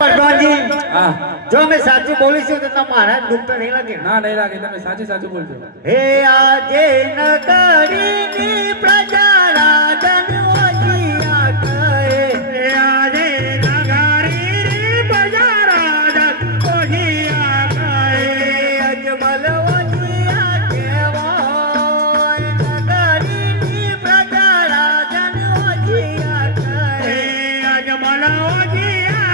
પરમાજી હા જો મેં સાચું બોલીશું તો તમારા દુઃખ તો નહીં લાગે ના નહીં લાગે તમે સાચું બોલજો હે આજે નગરીની પ્રજા રાજન વજિયા કહે હે આજે નગરીની પ્રજા રાજન વજિયા કહે અજમલ વજિયા કહેવાય નગરીની પ્રજા રાજન વજિયા કહે અજમલ વજિયા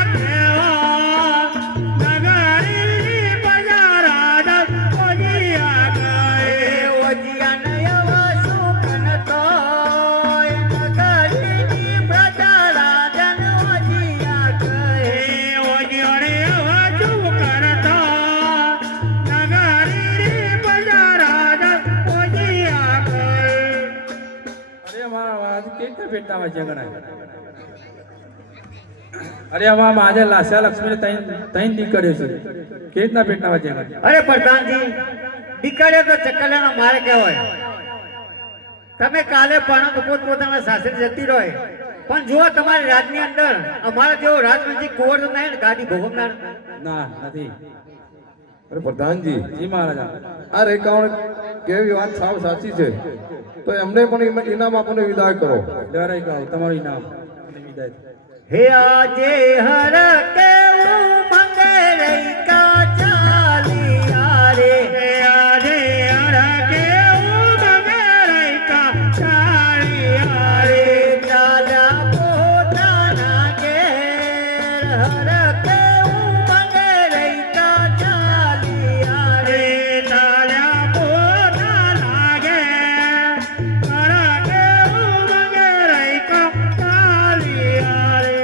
અરે આમાં આજે લાશા લક્ષ્મી તૈન દીકરીઓ છે કે રીતના પેટના વાંચ્યા કરે? અરે પ્રધાનજી દીકરીઓ તો ચકલિયાનો મારે કહેવાય. તમે કાલે પણ પોતપોતાના સાસરે જતી રહે પણ જો તમારી રાજની અંદર અમારા જેવો રાજવંશી કુંવર તો નહીં ને ગાડી ભોગવનાર? ના નથી. અરે પ્રધાનજી જી મહારાજા આ રેખાવણ કેવી વાત સાવ સાચી છે તો એમને પણ ઇનામ આપણને વિદાય કરો. લેવરાઈ ગાવ તમારું ઇનામ અને વિદાય. હે આજે હર કેવું મંગે રહી કા ચાલિયા રે હે આજે હર કેવું મંગે રહી કા ચાલિયા રે ચાલ્યા પોતાના ઘેર હર કેવું મંગે રહી કા ચાલિયા રે ચાલ્યા પોતાના ઘેર હર કેવું મંગે રહી કા ચાલિયા રે.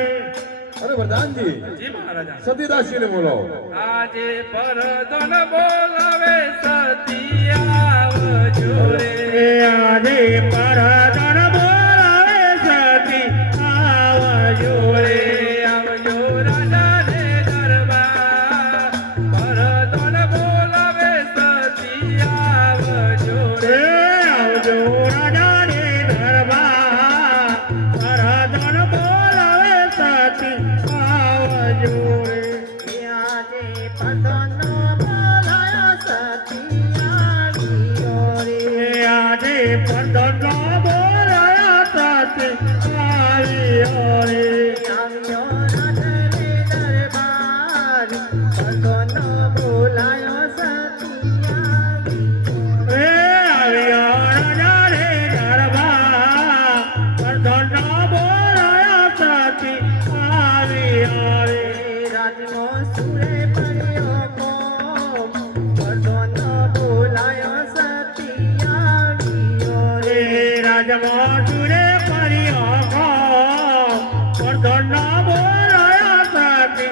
અરે પ્રધાનજી જી મહારાજા સતીદાસીને બોલો. આજે પરદન બોલાવે સતિયાવજો રે આજે પરદન બોલાવે સતી આવજો રે આવજો રાજા ને દરબાર પરદન બોલાવે સતિયાવજો રે રે આવજો રાજા ને દરબાર પરદન બોલાવે સતી આવજો રે આજે પરદન બોલાયા સતી આવ્યો રે આજે પરદન બોલાયા સતી આવ્યો રે આવ્યો રાજા ને દરબાર પરદન બોલાયો સતી આવ્યો રે આવ્યો રાજા રે દરબાર પરદન બોલાયા સતી આવ્યો રે રાજનો સુરે પડ્યો કોમ પરદન બોલાયો સતી આવ્યો રે રાજનો સુરે પડ્યો કોમ પરદન બોલાયો સતી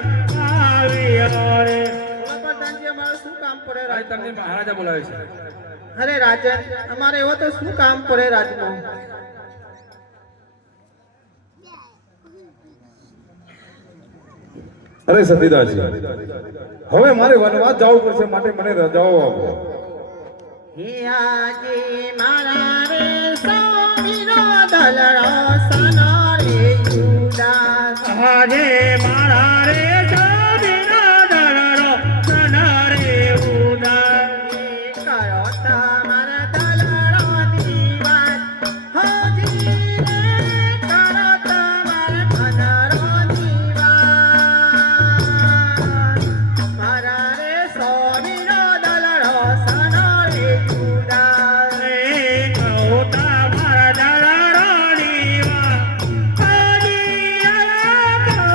આવ્યો રે. પ્રધાનજી અમારે શું કામ પડે ભાઈ તમને મહારાજા બોલાવે છે. અરે રાજન અમારે એવો તો શું કામ પડે રાજનો? અરે સતીદાસી હવે મારે વનવાસ જવું પડશે માટે મને રજાઓ આપો. હે આજે મારા રે સ્વામીનો દલડો સનો રે યુદાસ આજે મારા રે સ્વામીનો દલડો સનો રે યુદાસ કરો તમારા દલડોની વાત હોજી રે કરો તમારા મનરોની વાત મારા રે સ્વામીનો દલડો સનો રે યુદાસ રે કહો તમારા દલડોની વાત હોજી રે કહો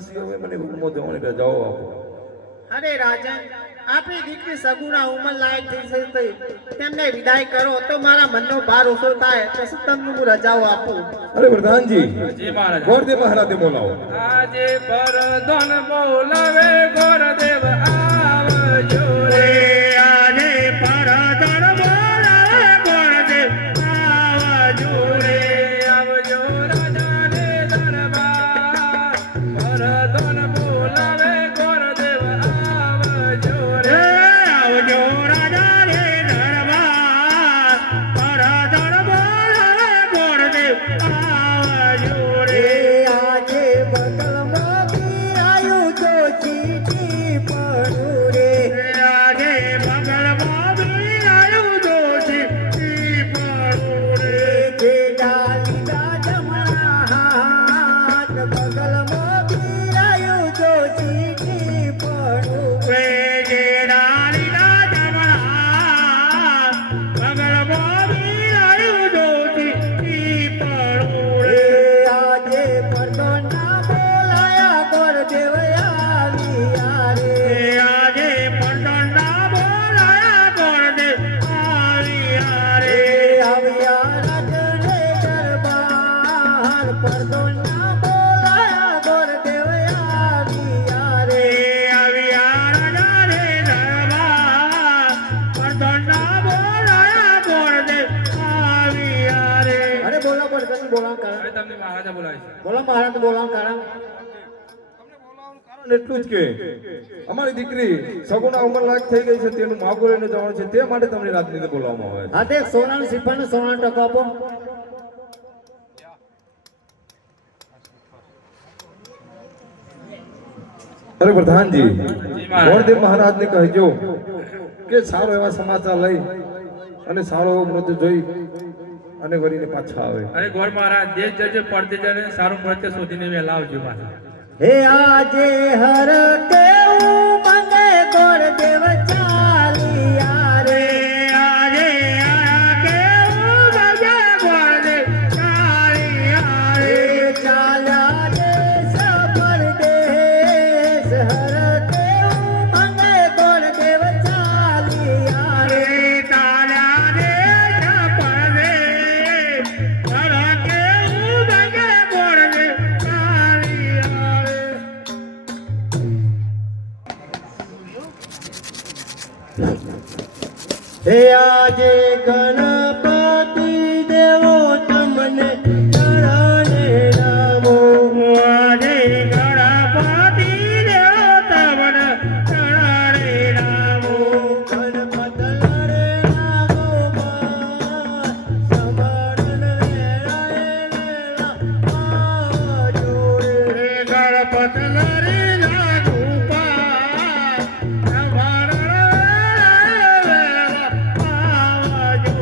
પાછી હવે મને રૂમમાં જવાની રજાઓ આપો. અરે રાજન, આપણી દીકરી સગુણા ઉંમર લાયક થઈ છે તેમને વિદાય કરો તો મારા મનનો ભાર ઓછો થાય તો શું તમને હું રજાઓ આપું. અરે પ્રધાનજી, જી મહારાજ. ગોરદેવ મહારાજે બોલાવો. આજે પરધન બોલાવે ગોરદેવ આવજો રે. આજે પરધન બોલાવે ગોરદેવ આવજો રે. આવજો રાજાને દરબાર. પરધન બોલાવે ગોરદેવ આવજો રે. આવજો રાજાને દરબાર. પરધન બોલાવે ગોરદેવ આવજો રે. આજે બગલમાં પીરાયું તો ચીઠી પડું રે. આજે બગલમાં પીરાયું તો ચીઠી પડું રે. જે ડાલીના જમણા હાથ બગલમાં પીરાયું તો ચીઠી પડું રે. જે ડાલીના જમણા હાથ બગલમાં પીરાયું તો ચીઠી પડું રે. આજે પરદોના બોલાયા ગોરદેવ આવ્યા રે. આજે પરદોના બોલાયા ગોરદેવ આવ્યા રે. આવ્યા રાજને દરબાર. પરદોના બોલાયા ગોરદેવ આવ્યા રે. આવ્યા રાજને દરબાર. પરદોના બોલાયા ગોરદેવ આવ્યા રે. અરે બોલો પડકન બોલા કારણ હવે તમને મહારાજા બોલાવે છે. બોલો મહારાજ બોલા કારણ કારણ એટલું જ કે અમારી દીકરી સગુણા ઉંમર લાયક થઈ ગઈ છે, તેનું માગું લઈને જવાનું છે, તે માટે તમને રાજનીતિ બોલાવવામાં આવે છે. હા તે સોનાનું શ્રીફળ સોનાનો ટકો આપો. અરે પ્રધાનજી, મહારાજ. ગોરદેવ મહારાજને કહેજો કે સારો એવા સમાચાર લઈ અને સારો એવો મૃત્યુ જોઈ અને વળીને પાછા આવે. અરે ગોર મહારાજ, દેશ જજો પડદે જને સારું મૃત્યુ શોધીને મેં લાવજો પાછા. હે આજે હર કેવું મંગે ગોરદેવ ચાલિયા રે. આજે હર કેવું મંગે ગોરદેવ ચાલિયા રે. ચાલ્યા દેશ પરદેશ. હર કેવું મંગે ગોરદેવ ચાલિયા રે. ચાલ્યા દેશ પરદેશ. હર કેવું મંગે ગોરદેવ ચાલિયા રે. હે આજે ગણપતિ દેવો તમને ચરણે નમો. આજે ગણપતિ દેવો તમને ચરણે નમો. ગણપત લરે નાગો માં. સમરણ વેળાએ આવજો રે. ગણપત લરે નાગો માં. સમરણ વેળાએ આવજો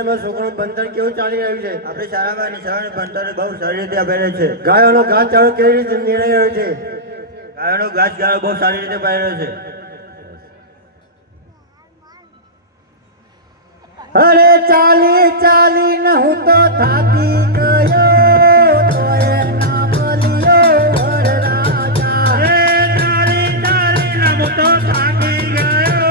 નિશાળમાં છોકરાનું ભણતર કેવું ચાલી રહ્યું છે? આપણી શાળામાં નિશાળનું ભણતર બહુ સારી રીતે અપાયેલું છે. ગાયોનો ઘાસચારો કેવી રીતે નિર્ણય રહ્યો છે? ગાયોનો ઘાસચારો બહુ સારી રીતે અપાયેલો છે. અરે ચાલી ચાલીને હું તો થાકી ગયો તોય ના મળ્યો વરરાજા. અરે ચાલી ચાલીને હું તો થાકી ગયો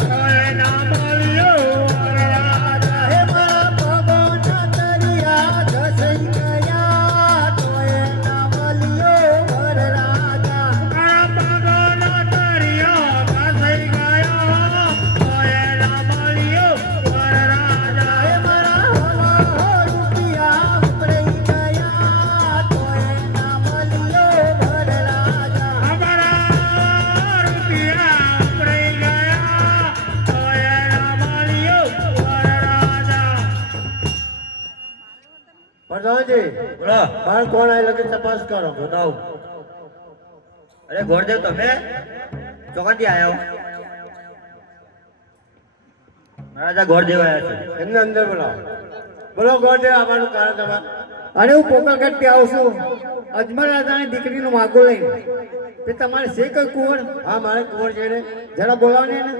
તોય ના મળ્યો વરરાજા. હે મારા પગોના તળિયા ઘસાઈ ગયા તોય ના મળ્યો વરરાજા. મારા પગોના તળિયા ઘસાઈ ગયા તોય ના મળ્યો વરરાજા. હે મારા રૂપિયા ઉપડી ગયા તોય ના મળ્યો વરરાજા. અમારા રૂપિયા ઉપડી ગયા તોય ના મળ્યો વરરાજા. પ્રધાનજી, બોલો. બાર કોણ આવેલો કે તપાસ કરો. બતાવો. અરે ગોરદેવ, તમે ચોકનથી આવ્યા હો? મહારાજા ગોરદેવ આવ્યા છે. એમને અંદર બોલાવો. બોલો ગોરદેવ, આવવાનું કારણ તમારે? અને હું પોકરગઢથી આવું છું અજમલ રાજાની દીકરીનું માગું લઈને. તે તમારે છે કઈ કુંવર? હા, મારે કુંવર છે ને. જરા બોલાવો ને એને.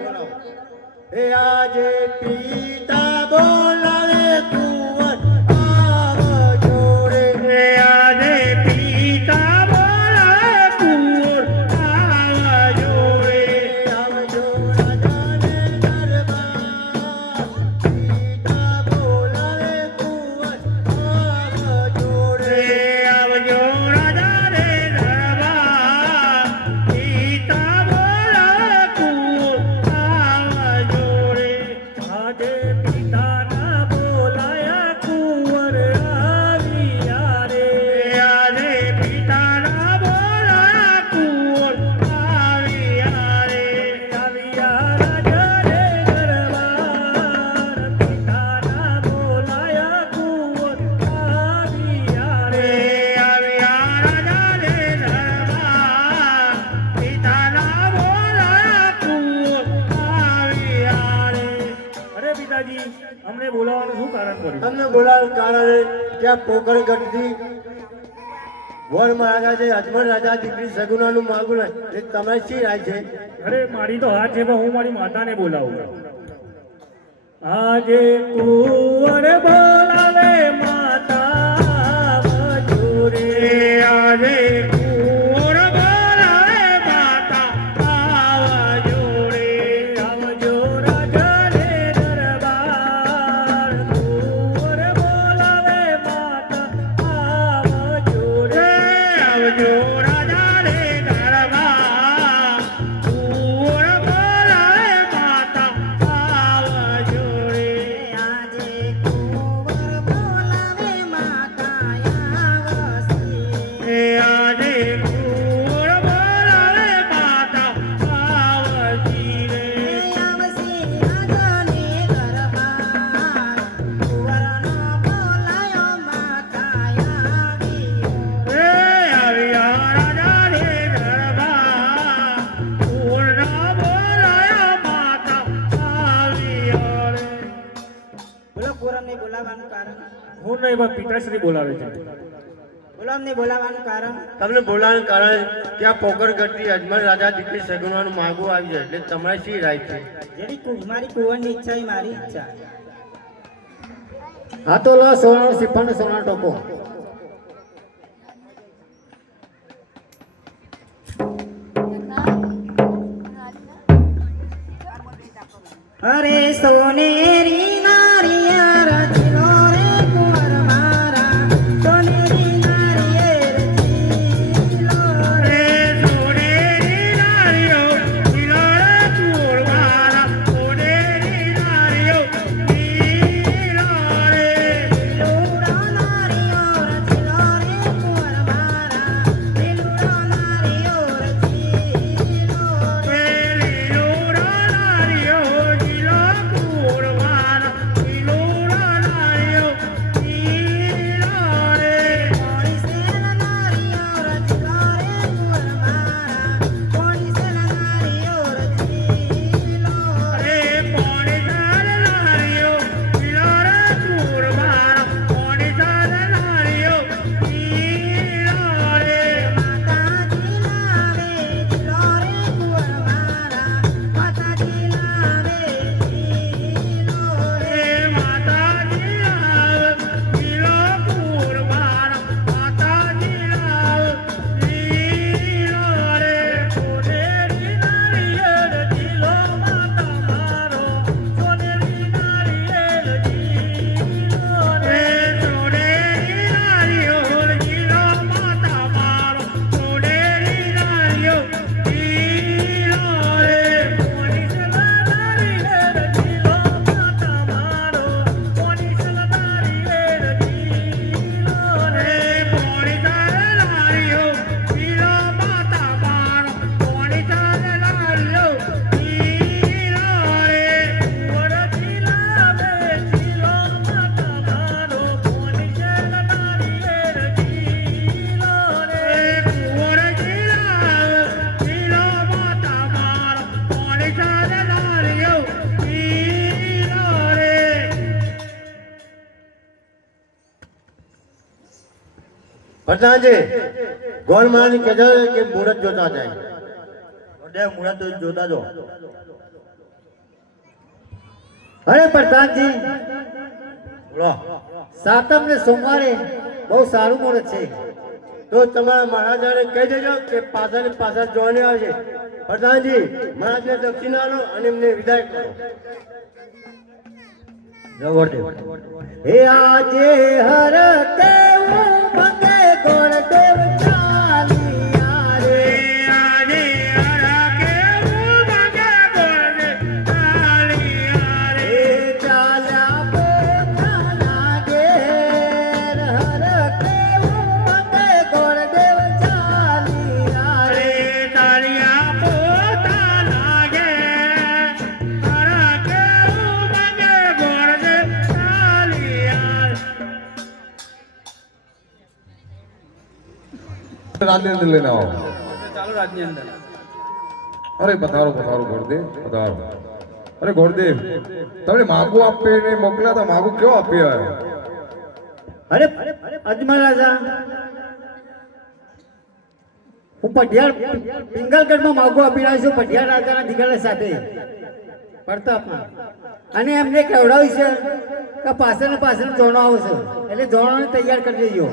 એ આજે પિતા બોલાવે કુંવર આવ જોડે. એ આજે પિતા બોલાવે કુંવર આવ જોડે. આવજો રાજાને દરબાર. પિતા બોલાવે કુંવર આવ જોડે. આવજો રાજાને દરબાર. પિતા બોલાવે કુંવર આવ જોડે. આજે પિતાના બોલાયા કુંવર આવ્યા રે. આજે પિતાના બોલાયા કુંવર આવ્યા રે. આવ્યા રાજા રે દરબાર. પિતાના બોલાયા કુંવર આવ્યા રે. આવ્યા રાજા રે દરબાર. પિતાના બોલાયા કુંવર આવ્યા રે. અરે પિતાજી, અમને બોલાવવાનું શું કારણ કર્યું? તમને બોલાવવાનું કારણ એ કે આ પોકરગઢથી વર મહારાજા છે અજમલ રાજા દીકરી સગુનાનું માગું એ તમારી શી રાય છે? અરે મારી તો હાથ છે, પણ હું મારી માતાને બોલાવું. આજે કુંવર બોલાવે માતા મજૂરે. આજે કુંવર બોલાવે માતા આવજોડે. આવજો રાજાને દરબાર. કુંવર બોલાવે માતા આવજોડે. આવજો રાજાને દરબાર. કુંવર બોલાવે માતા આવજોડે. આજે કુંવર બોલાવે માતા આવશે. એ આજે કુંવર બોલાવે માતા આવજી રે. આવશે રાજાને દરબાર. કુંવરનો બોલાયો માતા આવી. એ આવ્યા રાજાને દરબાર. કુંવરના બોલાયા માતા આવ્યા રે. બોલો કુંવરને બોલાવવાનું કારણ? હું નહીં, પણ પિતાશ્રી બોલાવે છે. બોલો અમને બોલાવવાનું કારણ? તમને બોલાવવાનું કારણ કે આ પોકરગઢથી અજમલ રાજા દીકરી સગુનાનું માગું આવી જાય એટલે તમારી શી રાય છે? મારી કુંવરની ઈચ્છા એ મારી ઈચ્છા. હા તો લો સોનાનો સિફાનો સોના ટોકો. અરે સોનેરી નારિયેળ રચનો રે કુંવર મારા. સોનેરી નારિયેળ રચીલો રે. સોનેરી નારીઓ જીલો રે કુંવર મારા. સોનેરી નારીઓ જીલો રે. લીલુડો નારિયો રચીલો રે કુંવર મારા. લીલુડો નારિયો રચીલો રે. લીલો નારીઓ જીલો કુંવર મારા. લીલો પ્રધાનજી ગોળ માની કહેજો કે મુહૂર્ત જોતા જાય. ગોરદેવ મુહૂર્ત જોતા જો. અરે પ્રધાનજી, બોલો. સાતમ ને સોમવારે બહુ સારું મુહૂર્ત છે. તો તમારા મહારાજાને કહી દેજો કે પાછળ પાછળ જોઈને આવશે. પ્રધાનજી મહારાજને દક્ષિણા લો અને એમને વિદાય કરો. જો ગોરદેવ. હે આજે હર કેવું મંગે ગોરદેવ ચાલિયા રે. આજે હર કેવું મંગે ગોરદેવ ચાલિયા રે. ચાલ્યા પોતાના ઘેર હર કેવું મંગે ગોરદેવ ચાલિયા રે. ચાલ્યા પોતાના ઘેર હર કેવું મંગે ગોરદેવ ચાલિયા રે. રાજની અંદર લઈને આવો. ચાલો રાજની અંદર. અરે પધારો પધારો ગોરદેવ પધારો. અરે ગોરદેવ તમે માગું આપીને મોકલ્યા હતા, માગું કેવો આપી આવ્યો? અરે અજમલ રાજા, હું પટિયાળ પિંગલગઢમાં માગો આપી રહ્યો છું પટિયાળ રાજાના દીકરા સાથે પ્રતાપમાં, અને એમને કહેવડાવ્યું છે કે પાછળ ને પાછળ જોણો આવશે, એટલે જોણોને તૈયાર કરી દેજો.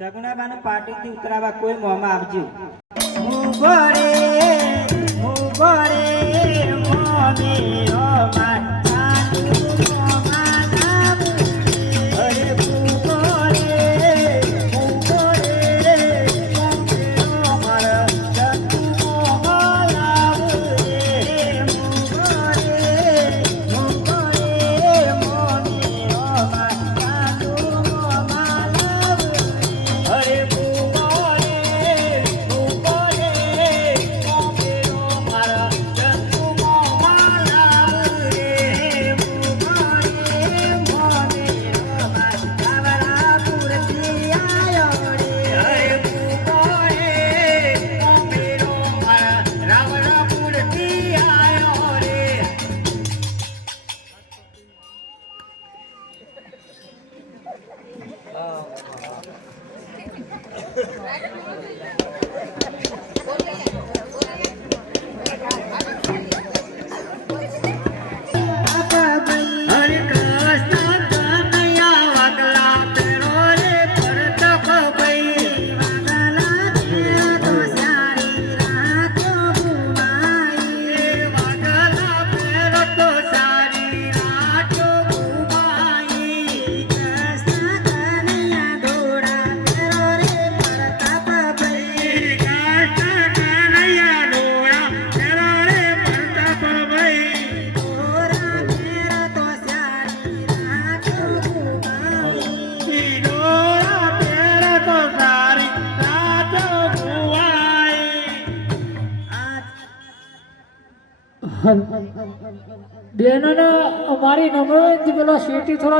સગુણાબાનું પાર્ટીથી ઉતરાવા કોઈ મોંમાં આવજો બેનને અમારી નમ્ર વિનંતી પેલો શેઠી થોડો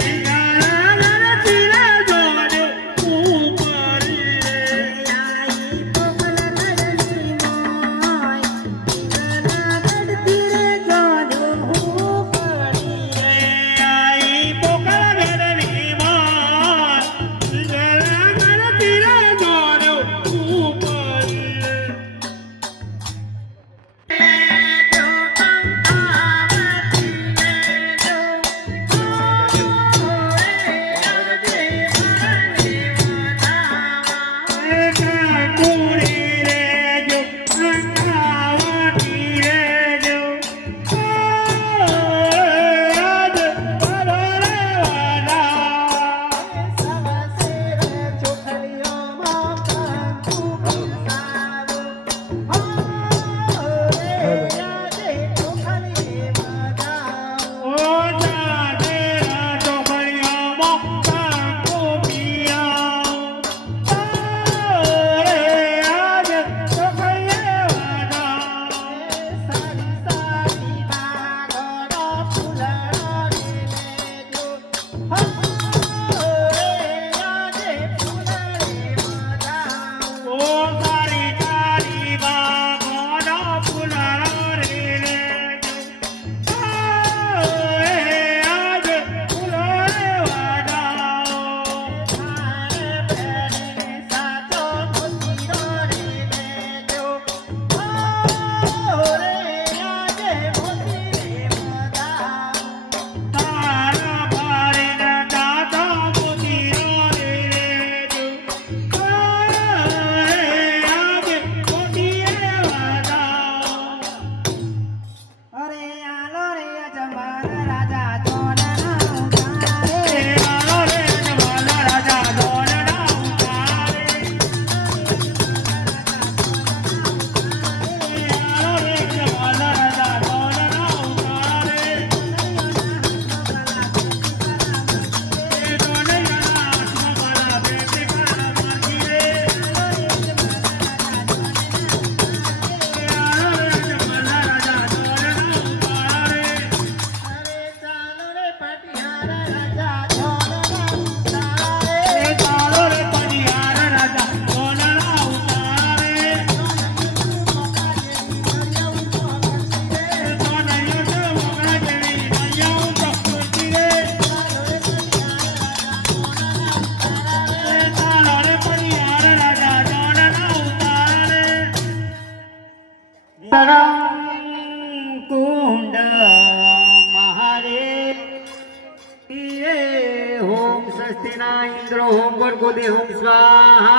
इंद्र होम वर्गोदे होम स्वाहा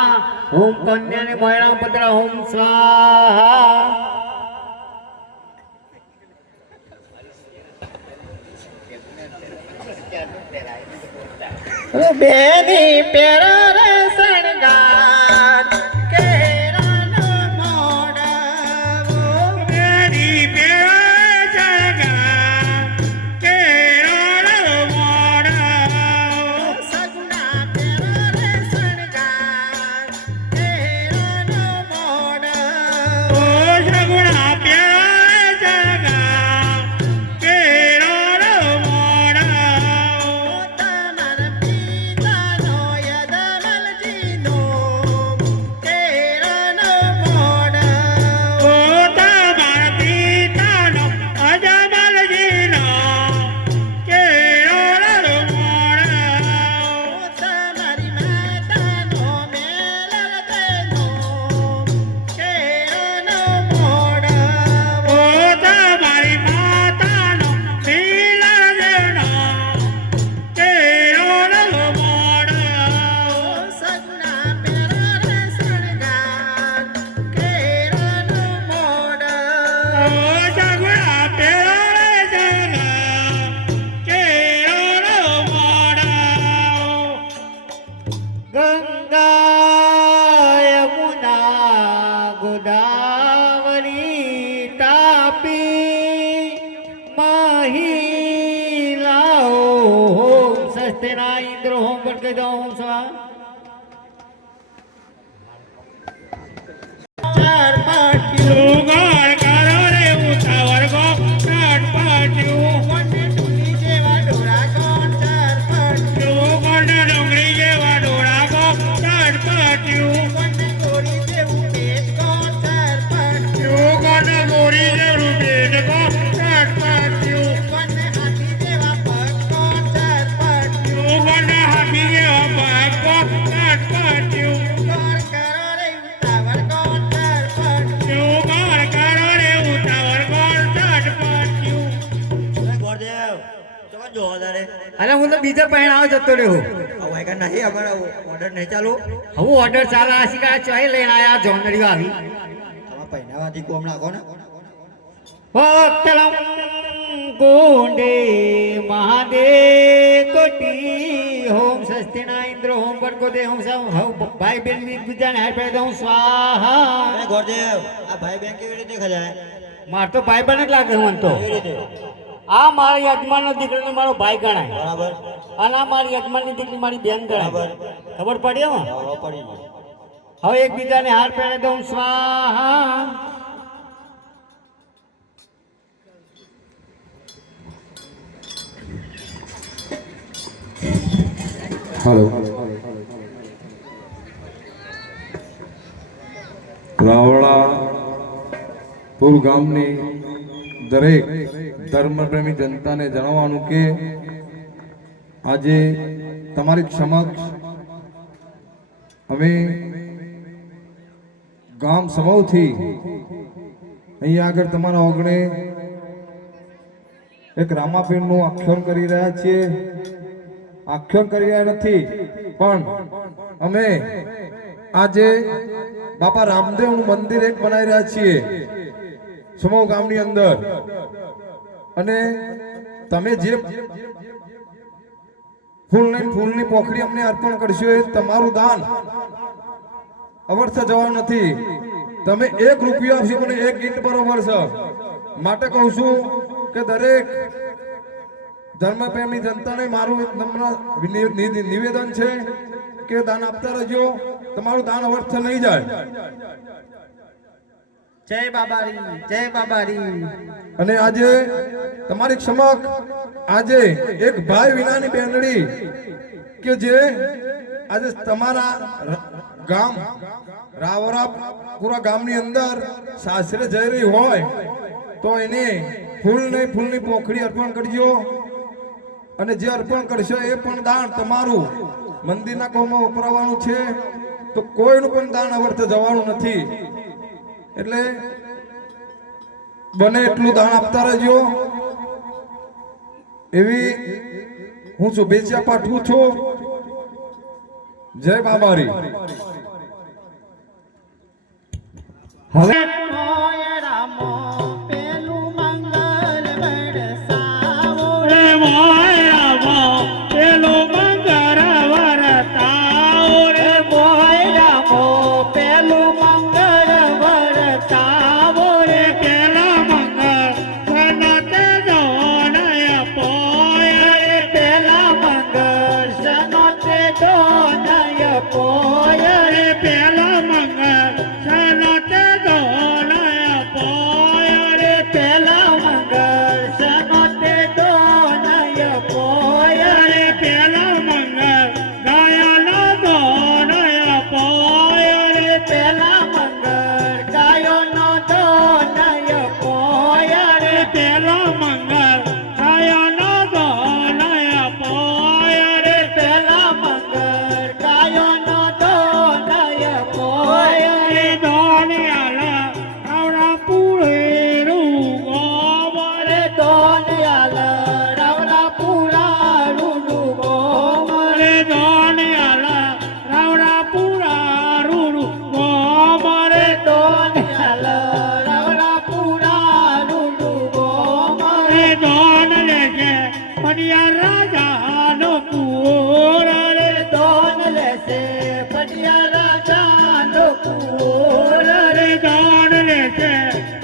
होम कन्याने मयणा पत्र होम स्वाहा બેની પેરો રે શણગાર કેરાનો મોડવો બેની પેરો શણગાર કેરાનો મોડવો સગુના પેરો રે શણગાર કેરાનો મોડવો સગુના પેરો રે શણગાર કેરાનો મોડવો તમારા પિતાનો યદમલજીનો કેરાનો મોડવો તમારા પિતાનો અજમલજીનો કેરાનો મોડવો તમારી માતાનો મેલરદેનો કેરાનો મોડવો તમારી માતાનો મેલરદેનો કેરાનો મોડવો સગુના પેરા રે શણગાર કેરાનો મોડવો સગુના પેરા રે શણગાર કેરાનો મોડવો गंगा यमुना गोदावरी तापी महिलाओ होम सस्तेना इंद्र होम वर्ग होम स्वा ચાર પાટિયું ગોળ કરો રે ઉતાવળ ગો ચાર પાટિયું કોને ડુંગળી જેવા ડોળા કોણ ચાર પાટિયું કોને ડુંગળી જેવા ડોળા ગો ચાર પાટિયું કોને ગોરી જેવું પેટ કોણ ચાર પાટિયું કોને ગોરી જેવું પેટ ગો ચાર પાટિયું કોને હાથી જેવા પગ કોણ ચાર પાટિયું કોને હાથી જેવા પગ કોણ ચાર પાટિયું ગોળ કરો રે ઉતાવળ કોણ ચાર પાટિયું ગોળ કરો રે ઉતાવળ કોણ ચાર પાટિયું ગોરદેવ તો જો દારે અરે હું તો બીજા પહેણાવ જતો રહ્યો વાયકા નહીં અમારા ઓર્ડર નહીં ચાલુ હું ઓર્ડર ચાલે આશી કા ચોય લઈને આયા જોનરીઓ આવી આમાં પહેનાવાથી કોમ નાખો ને ભક્તલમ ગોંડે મહાદેવ કોટી હોમ સસ્તિના ઇન્દ્ર હોમ વર્ગોદે હોમ સમ ભાઈ બેન ની પૂજાને હાર પડે હું સ્વાહા ગોરદેવ આ ભાઈ બેન કેવી રીતે ખજાય માર તો ભાઈ બને જ લાગે હું તો કેવી રીતે આ મારા યજમાનનો દીકરો મારો ભાઈ ગણાય બરાબર અને આ મારી યજમાનની દીકરી મારી બેન ગણાય ખબર પડી હો હવે પડી ગયું હવે એકબીજાને હાર પહેરે દઉં સ્વાહા હાલો રાવળાપુર ગામની દરેક ધર્મપ્રેમી જનતાને જણાવવાનું કે આજે તમારી સમક્ષ અમે ગામ સમૂહથી અહીંયા આગળ તમારા ઓગણે એક રામાપીરનું આખ્યાન કરી રહ્યા છીએ આખ્યાન કરી રહ્યા નથી પણ અમે આજે બાપા રામદેવનું મંદિર એક બનાવી રહ્યા છીએ સમૂહ ગામની અંદર અને તમે જે ફૂલની પોખડી અમને અર્પણ કરશો એ તમારું દાન અવર્થ જવાનું નથી તમે 1 રૂપિયો આપશો મને 1 ઈંટ બરોબર છે માટે કહું છું કે દરેક ધર્મપ્રેમી જનતાને મારું નમ્ર નિવેદન છે કે દાન આપતા રહેજો તમારું દાન અવર્થ નહીં જાય જય બાબારી અને આજે તમારી સમક્ષ આજે એક ભાઈ વિનાની બેનડી કે જે આજે તમારા ગામ રાવરાપુરા ગામની અંદર સાસરે જઈ રહી હોય તો એને ફૂલની પોખડી અર્પણ કરજો અને જે અર્પણ કરશો એ પણ દાન તમારું મંદિરના કામમાં વપરાવાનું છે તો કોઈનું પણ દાન અવર્થ જવાનું નથી એટલે બને એટલું દાન આપતા રહેજો એવી હું શુભેચ્છા પાઠવું છું જય બાબારી. હવે રે મોયરામાં પેલો મંગળ વરતાવો રે પેલું મંગળ વરતાવો રે પેલા મંગળ સનતે દોનય પોય પેલા મંગળ સનોતે દોનય પોય રે પેલા મંગળ સનતે દોનય પોય રે પેલા મંગળ સનોતે દોનય પોય રે પેલા મંગળ ગાયનો દોનય પોય રે પેલા મંગળ ગાયોનો દોનય પોય રે પેલા મંગળ ગાયનો દોનય પોય રે પેલા મંગળ ગાયોનો દોનય પોય રે દોનિયાલા આવડા પૂળેરું ગોબર રે દોનયાલ રાવલા પૂરા રૂડુ ગોમર રે દોનિયાલા રાવડા પૂરા રૂડુ ગોબર દોનયાલ રાવલા પૂરા રૂડુ ગોમર રે દોન લેજે પડિયા રાજાનો કુંવર રે દોન લેશે પટિયા રાજાનો કુંવર રે દોન લેજે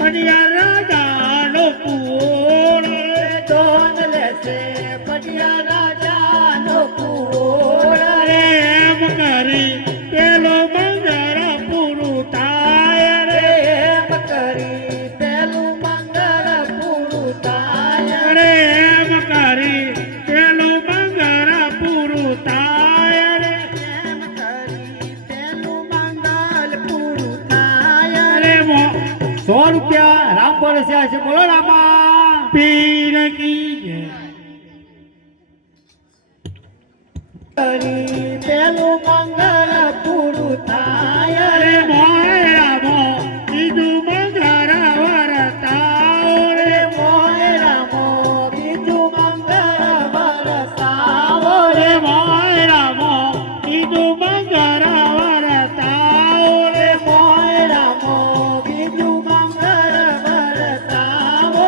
પડિયા રાજાનો કુંવર દોન લેશે પટિયા રાજાનો કુંવર રે એમ કરી પેલો મંગળ પૂરું થાય રે એમ કરી પેલું મંગળ પૂરું થાય રે એમ કરી પેલું મંગળ પૂરું થાય રે એમ કરી પેલું મંગળ પૂરું થાય રે 100 રૂપિયા રામ પરસ્યા છે બોલો રામા પીર કી જય. કરી પેલું મંગળ પૂરું થાય રે મોયરામો બીજું મંગળ વરતાવો રે મોયરામો બીજું મંગળ વરસાવો રે મોયરામો બીજું મંગળ વરતાવો રે મોયરામો બીજું મંગળ વરસાવો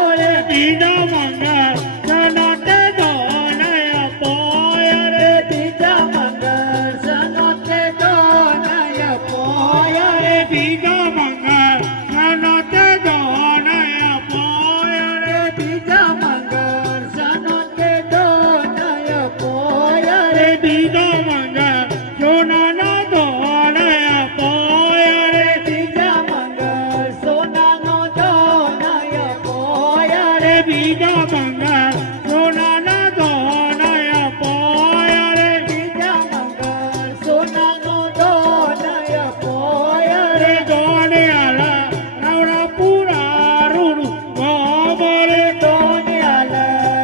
બીજો મંગળ સનતે દોનય પોય રે બીજા મંગળ સનોતે દોનય પોય બીજો મંગળ સનતે દોનય પોય રે બીજા મંગળ સનોતે દોનય પોય રે બીજો મંગળ સોનાનો દોનય પોય રે બીજા મંગળ સોનાનો દોનય પોય રે બીજો મંગળ સોનાનો દોનય પોય રે બીજા મંગળ સોનાનો દોનય પોય રે દોનિયાલા રાવડા પૂરા રૂડુ ગોબર દોનયાલ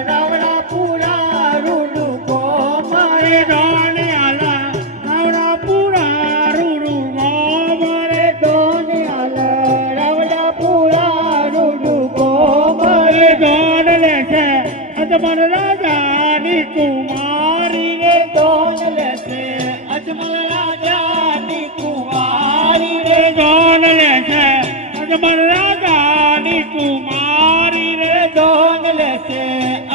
રાવડા પૂરા રૂડુ ગોમર રે દોનિયાલા રાવડા પૂરા રૂડુ ગોબર દોનયાલ રાવડા પૂરા રૂડુ ગોમર રે દોન લેશે અજમલ રાજાની કુમારી રે દોન લેશે અજમલ રાજાની કુંવારી રે દોન લેશે અજમલ રાજાની કુમારી રે દોન લેશે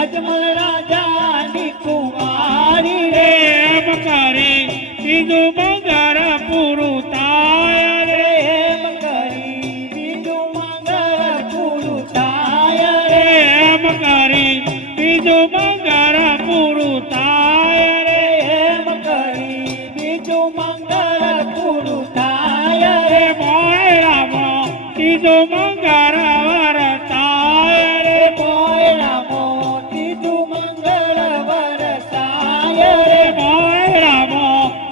અજમલ રાજાની કુંવારી રે એમ કરી બીજું મંગળ પૂરું થાય રે એમ કરી બીજું મંગળ પૂરું થાય રે એમ કરી બીજું મંગળ પૂરું થાય રે એમ કરી બીજું મંગળ પૂરું થાય રે મોયરામો બીજું મંગળ વરતાય રે મોયરામો ત્રીજું મંગળ વરસાય રે મોયરામો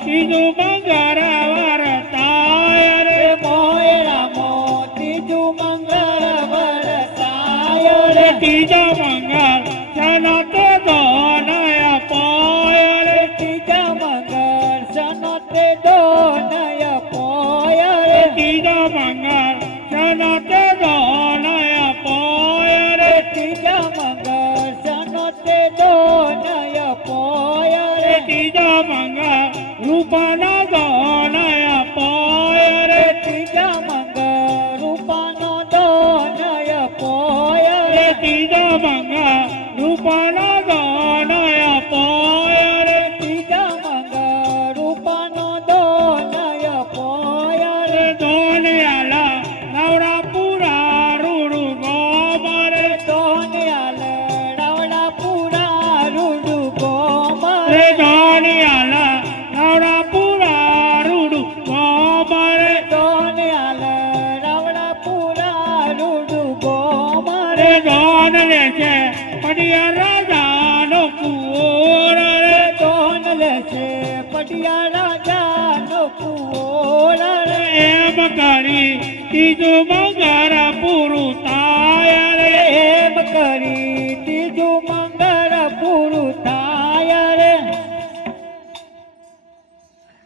બીજું મંગળ વરતાય રે મોયરામો ત્રીજું મંગળ વરસાય રે ત્રીજો મંગળ સનતે દોનય પોય રે ત્રીજા મંગળ સનોતે દોનય પોય ત્રીજો મંગળ સનતે દોનય પોય રે ત્રીજા મંગળ સનોતે દોનય પોય ત્રીજો મંગળ રૂપા રૂપાનો દોનય પોય રે ત્રીજા મંગળ રૂપાનો દોનય પોય રે ત્રીજો મંગળ રૂપાનો દોનય પોય રે ત્રીજા મંગળ રૂપાનો દોનય પોય રે દોનયાલા નવરા પુરા રૂડુ ગોમરે દોનિયાલ રાવડા પૂરા રૂડુ ગોમર રે દોનયાલા નવરા પુરા રૂડુ ગોમરે દોનિયાલ રાવડા પૂરા રૂડુ ગોમર રે દોન લેશે પડિયા રાજાનો કુંવર રે દોન લેશે પટિયા રાજાનો કુંવર એમ કરી ત્રીજું મંગળ પૂરું થાય રે એમ કરી ત્રીજું મંગળ પૂરું થાય રે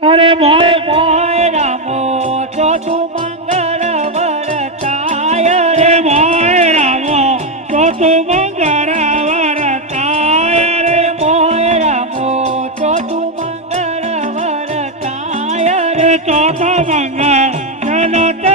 અરે મોય મોય રામો ચોથું મંગળ વરતાય રે રે મોય રામો ચોથું મંગળ વરતાય રે મોય રામો ચોથું મંગળ વરતાય રે ચોથો મંગળ ચલો તે